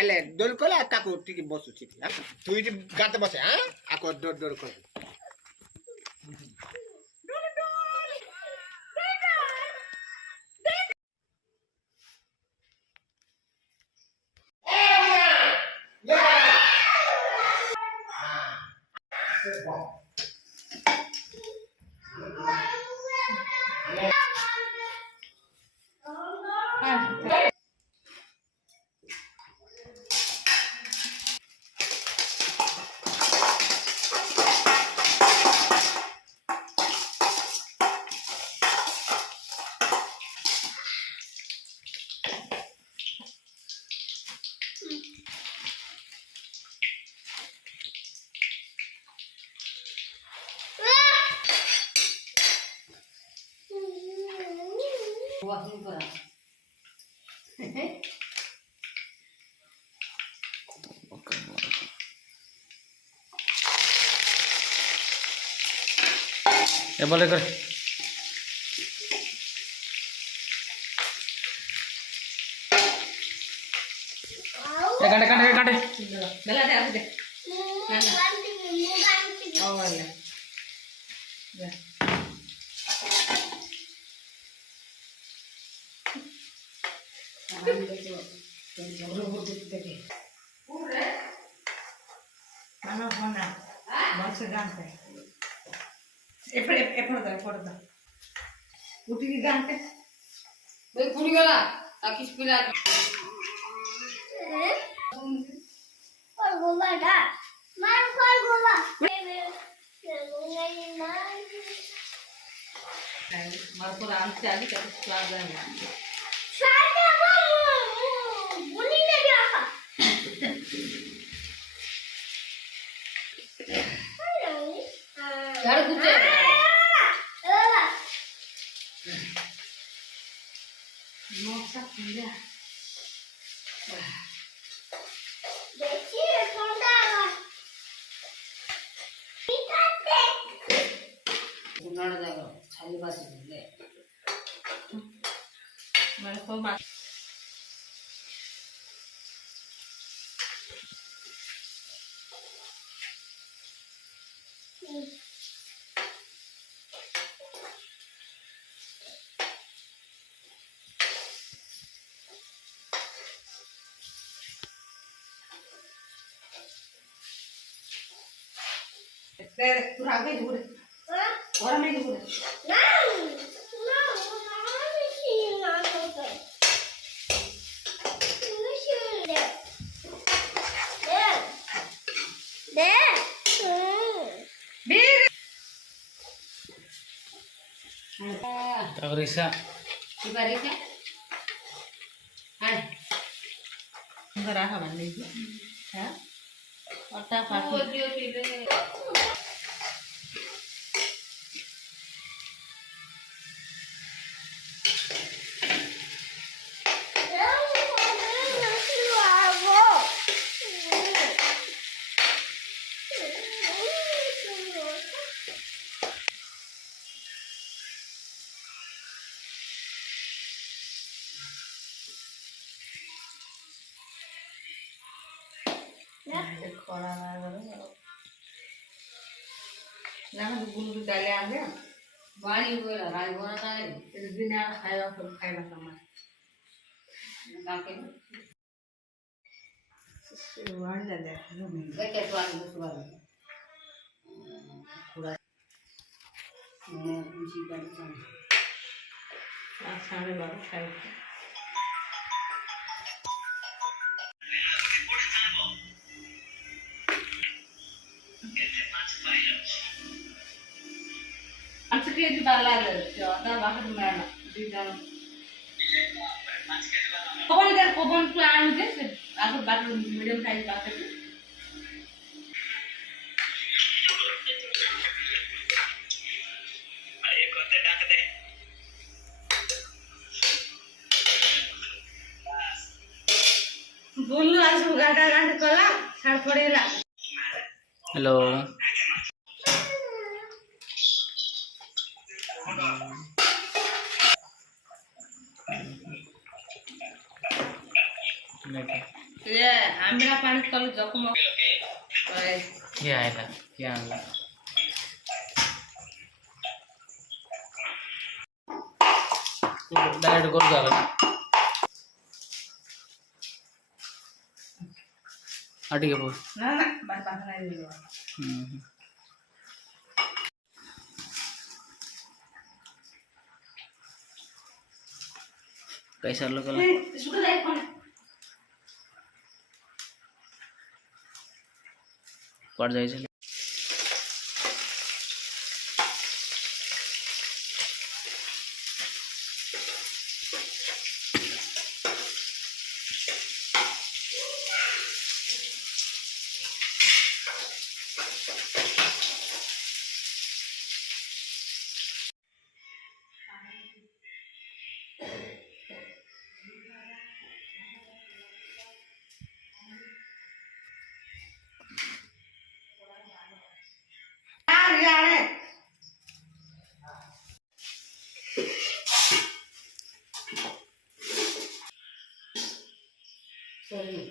Ele dor kola tako tiki bosu tiki. Tu ini gante bose, ha? Aku dor kola. Walking for us. ये बोले कर ये काटे काटे काटे Bela deh aku deh. Oh iya. Ya. Mana mana? Bangsa gante. Epada. Uti ki gante. Baik puri gala. Akis pila. Gola dah. Mar gola. Mar pura anse adi kata selaga ya. Saya mau bunyi lagi apa? Cara kuce. Masak dia. Deci sonda. Ikate. Gunar jaga. Chali basi dile. Mar ko ma. Deh, kurang aja dulu. Orang ini dulu. tak risa Ibaratnya, ada. Enggak apa lagi? Ya? Otak apa? Jangan dulu dari anda, balik bola, rai bola tadi. Jadi ni ada kaya sama. Nanti. Sesuatu ada. Betul tuan betul. Kurang. Mesti pada sana. Asal baru saya. केजी बाला त्यो त बाखर मेडा दुईजना पवन plan दे आको बाटो medium size बाटो बोल्नु आज गाडा गाडा कला छाड पडेला हेलो ये आम्हाला पाणी कल जखम ये आएगा ये आएगा डायरेक्ट कर दो आटी के बोल ना ना बात नाही दिलो कैसा लोग सुख जाय पण पड़ जाए चल यार सॉरी